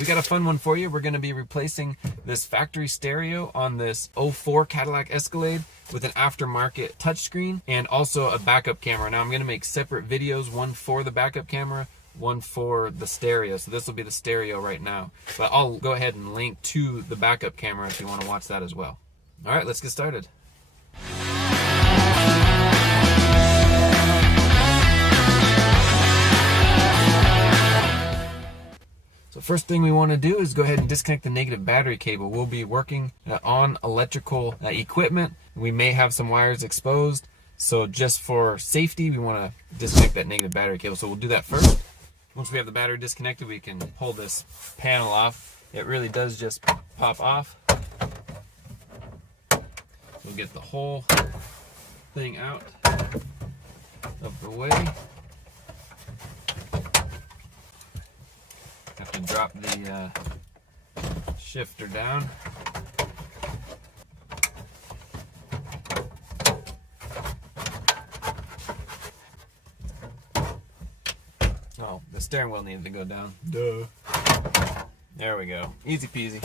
We got a fun one for you. We're going to be replacing this factory stereo on this 04 Cadillac Escalade with an aftermarket touchscreen and also a backup camera. Now I'm going to make separate videos, one for the backup camera, one for the stereo. So this will be the stereo right now, but I'll go ahead and link to the backup camera if you want to watch that as well. All right, let's get started. So first thing we want to do is go ahead and disconnect the negative battery cable. We'll be working on electrical equipment. We may have some wires exposed. So just for safety, we want to disconnect that negative battery cable. So we'll do that first. Once we have the battery disconnected, we can pull this panel off. It really does just pop off. We'll get the whole thing out of the way. Have to drop the shifter down. Oh, the steering wheel needed to go down. Duh. There we go. Easy peasy.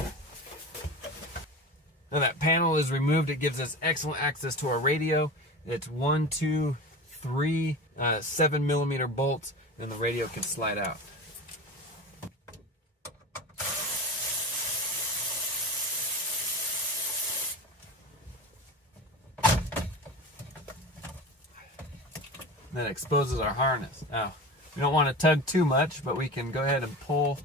Now that panel is removed. It gives us excellent access to our radio. It's 1, 2, 3 7mm bolts, and the radio can slide out. That exposes our harness. Now, we don't want to tug too much, but we can go ahead and pull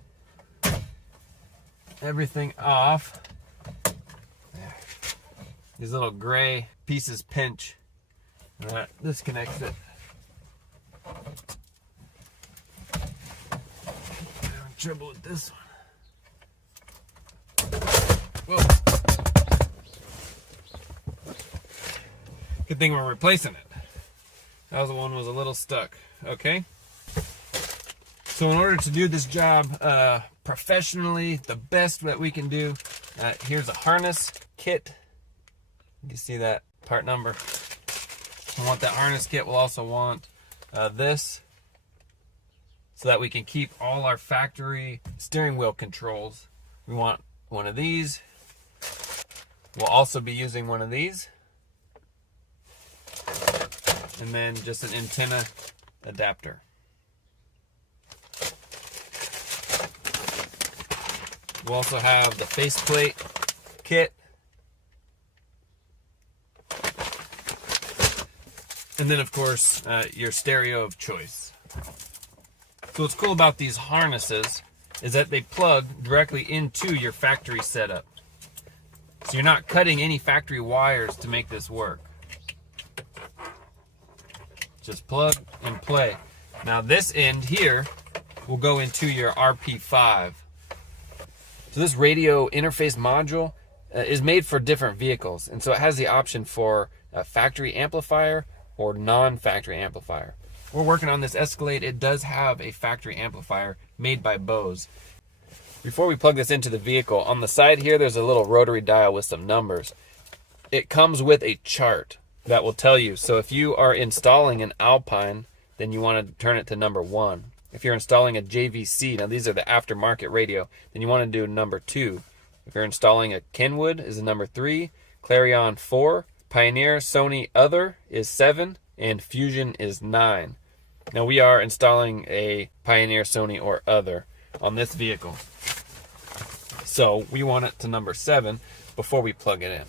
everything off. There. These little gray pieces pinch, and that disconnects it. I'm having trouble with this one. Whoa. Good thing we're replacing it. That was the one was a little stuck. Okay. So in order to do this job professionally, the best that we can do, here's a harness kit. You can see that part number. We want that harness kit. We'll also want this, so that we can keep all our factory steering wheel controls. We want one of these. We'll also be using one of these. And then just an antenna adapter. We'll also have the faceplate kit. And then of course, your stereo of choice. So what's cool about these harnesses is that they plug directly into your factory setup. So you're not cutting any factory wires to make this work. Just plug and play. Now this end here will go into your RP5. So this radio interface module is made for different vehicles. And so it has the option for a factory amplifier or non-factory amplifier. We're working on this Escalade. It does have a factory amplifier made by Bose. Before we plug this into the vehicle, on the side here there's a little rotary dial with some numbers. It comes with a chart that will tell you. So if you are installing an Alpine, then you want to turn it to number 1. If you're installing a JVC, now these are the aftermarket radio, then you want to do number 2. If you're installing a Kenwood, is a number 3, Clarion 4, Pioneer, Sony Other is 7, and Fusion is 9. Now we are installing a Pioneer, Sony, or Other on this vehicle. So we want it to number 7 before we plug it in.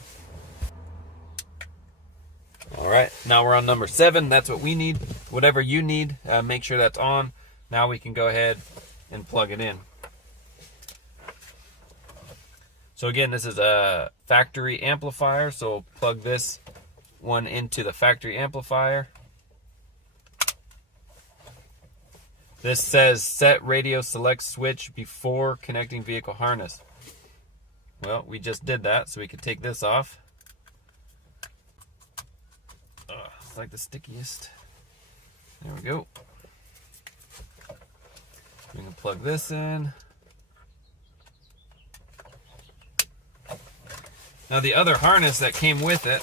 All right, now we're on number 7. That's what we need. Whatever you need, make sure that's on. Now we can go ahead and plug it in. So again, this is a factory amplifier. So we'll plug this one into the factory amplifier. This says set radio select switch before connecting vehicle harness. Well, we just did that, so we could take this off. It's like the stickiest. There we go. We can plug this in. Now the other harness that came with it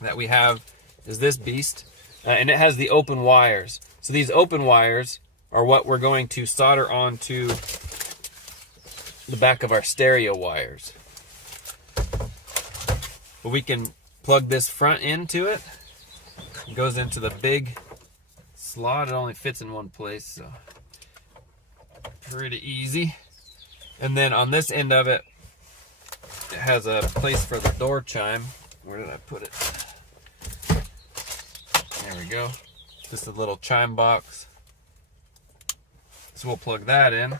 that we have is this beast, and it has the open wires. So these open wires are what we're going to solder onto the back of our stereo wires. But we can plug this front end to it. It goes into the big slot. It only fits in one place, so pretty easy. And then on this end of it, it has a place for the door chime. Where did I put it? There we go. Just a little chime box. So we'll plug that in.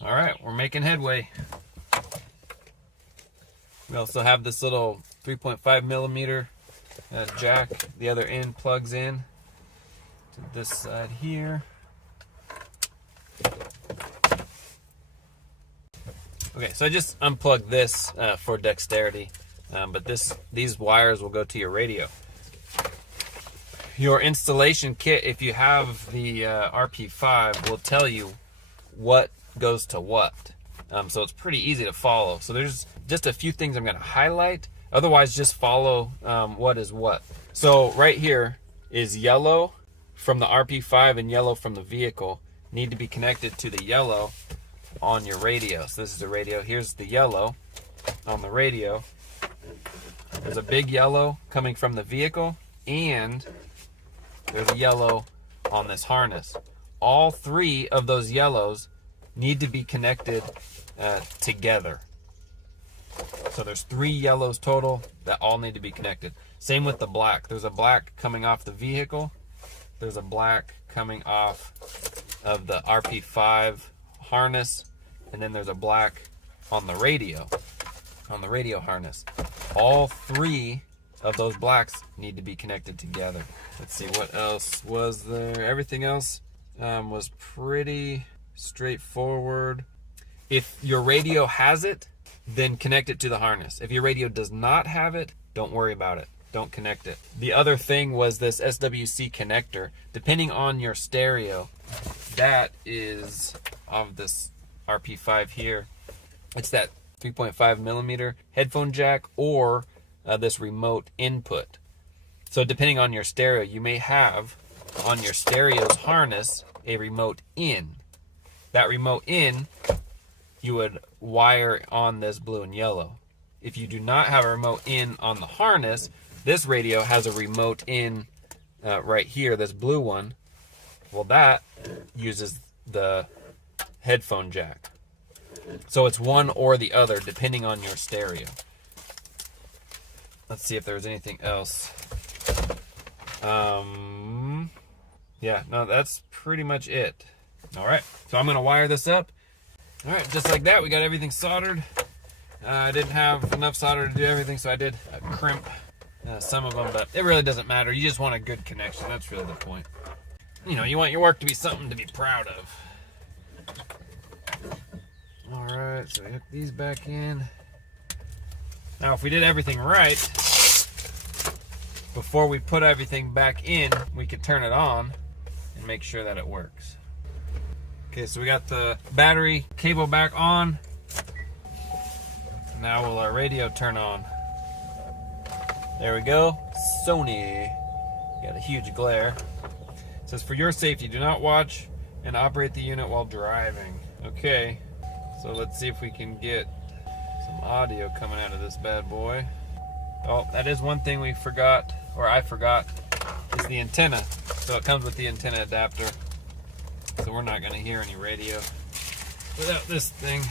All right, we're making headway. We also have this little 3.5 millimeter jack. The other end plugs in to this side here. Okay, so I just unplugged this for dexterity, but these wires will go to your radio. Your installation kit, if you have the RP5, will tell you what goes to what. So it's pretty easy to follow. So there's just a few things I'm going to highlight. Otherwise, just follow what is what. So right here is yellow from the RP5 and yellow from the vehicle. Need to be connected to the yellow on your radio. So this is the radio. Here's the yellow on the radio. There's a big yellow coming from the vehicle, and there's a yellow on this harness. All three of those yellows need to be connected together. So there's 3 yellows total that all need to be connected. Same with the black. There's a black coming off the vehicle. There's a black coming off of the RP5 harness, and then there's a black on the radio harness. All 3 of those blacks need to be connected together. Let's see, what else was there? Everything else was pretty straightforward. If your radio has it, then connect it to the harness. If your radio does not have it, don't worry about it. Don't connect it. The other thing was this SWC connector. Depending on your stereo, that is of this RP5 here. It's that 3.5 millimeter headphone jack or this remote input. So depending on your stereo, you may have on your stereo's harness a remote in. That remote in, you would wire on this blue and yellow. If you do not have a remote in on the harness, this radio has a remote in right here, this blue one. Well, that uses the headphone jack. So it's one or the other, depending on your stereo. Let's see if there's anything else. Yeah, no, that's pretty much it. All right, so I'm gonna wire this up. All right, just like that, we got everything soldered. I didn't have enough solder to do everything, so I did crimp some of them, but it really doesn't matter. You just want a good connection. That's really the point. You know, you want your work to be something to be proud of. All right, so we hook these back in. Now, if we did everything right, before we put everything back in, we could turn it on and make sure that it works. Okay, so we got the battery cable back on. Now will our radio turn on? There we go. Sony. Got a huge glare. It says, for your safety, do not watch and operate the unit while driving. Okay, so let's see if we can get some audio coming out of this bad boy. Oh, that is one thing we forgot, or I forgot, is the antenna. So it comes with the antenna adapter. So we're not going to hear any radio without this thing.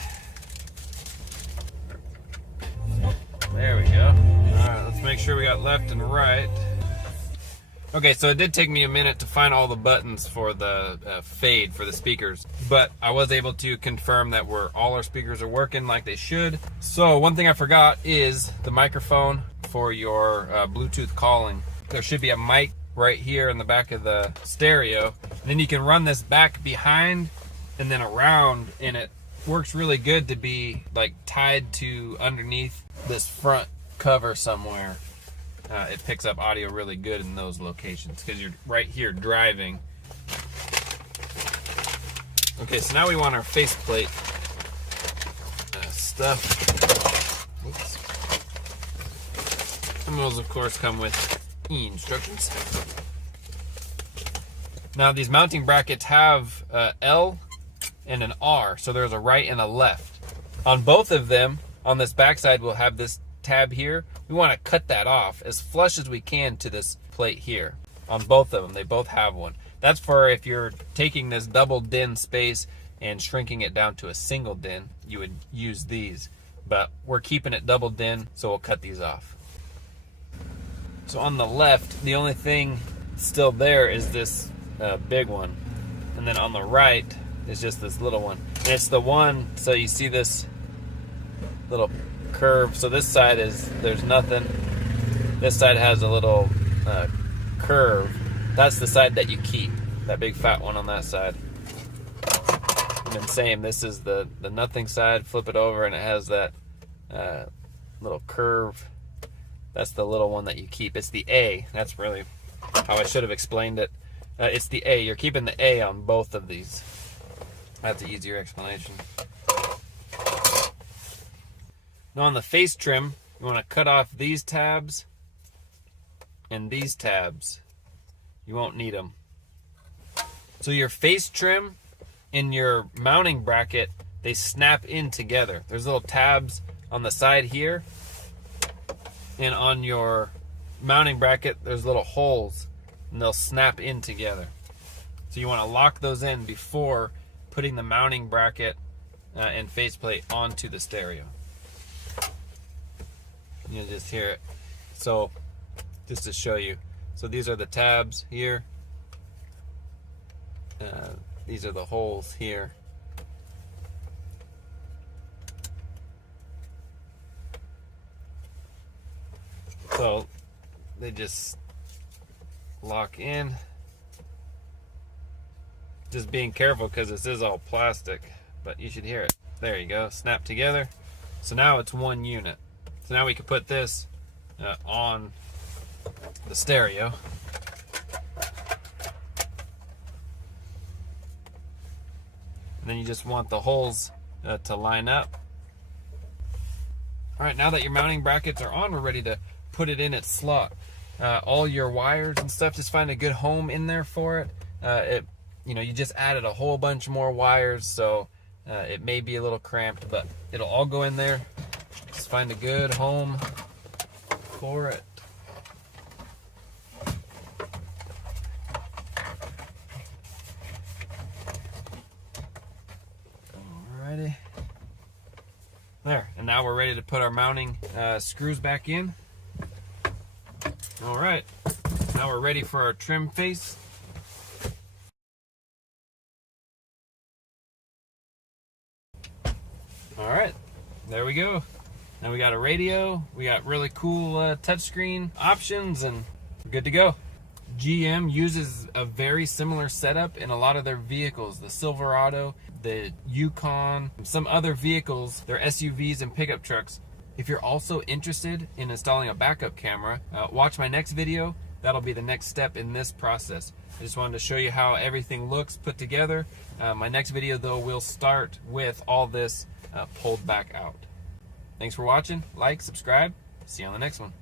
There we go. Alright, let's make sure we got left and right. Okay, so it did take me a minute to find all the buttons for the fade for the speakers, but I was able to confirm that all our speakers are working like they should. So one thing I forgot is the microphone for your Bluetooth calling. There should be a mic right here in the back of the stereo. And then you can run this back behind and then around, and it works really good to be like tied to underneath this front cover somewhere. It picks up audio really good in those locations because you're right here driving. Okay, so now we want our faceplate stuff. Oops. And those, of course, come with instructions. Now, these mounting brackets have L and an R. So there's a right and a left. On both of them, on this backside, we'll have this tab here. We want to cut that off as flush as we can to this plate here. On both of them, they both have one. That's for if you're taking this double DIN space and shrinking it down to a single DIN, you would use these. But we're keeping it double DIN, so we'll cut these off. So on the left, the only thing still there is this big one. And then on the right is just this little one. And it's the one, so you see this little curve. So this side there's nothing. This side has a little curve. That's the side that you keep. That big fat one on that side. And then same, this is the nothing side. Flip it over and it has that little curve. That's the little one that you keep. It's the A. That's really how I should have explained it. It's the A. You're keeping the A on both of these. That's an easier explanation. Now on the face trim, you want to cut off these tabs and these tabs. You won't need them. So your face trim and your mounting bracket, they snap in together. There's little tabs on the side here. And on your mounting bracket, there's little holes, and they'll snap in together. So you want to lock those in before putting the mounting bracket and faceplate onto the stereo. You'll just hear it. So just to show you. So these are the tabs here. These are the holes here. So they just lock in. Just being careful because this is all plastic, but you should hear it. There you go, snap together. So now it's one unit. So now we can put this on the stereo. And then you just want the holes to line up. All right, now that your mounting brackets are on, we're ready to put it in its slot. All your wires and stuff, just find a good home in there for it. You just added a whole bunch more wires, so it may be a little cramped, but it'll all go in there. Just find a good home for it. Alrighty. There, and now we're ready to put our mounting screws back in. All right, now we're ready for our trim face. All right, there we go. Now we got a radio, we got really cool touchscreen options, and we're good to go. GM uses a very similar setup in a lot of their vehicles. The Silverado, the Yukon, some other vehicles, their SUVs and pickup trucks. If you're also interested in installing a backup camera, watch my next video. That'll be the next step in this process. I just wanted to show you how everything looks put together. My next video though will start with all this pulled back out. Thanks for watching. Like, subscribe. See you on the next one.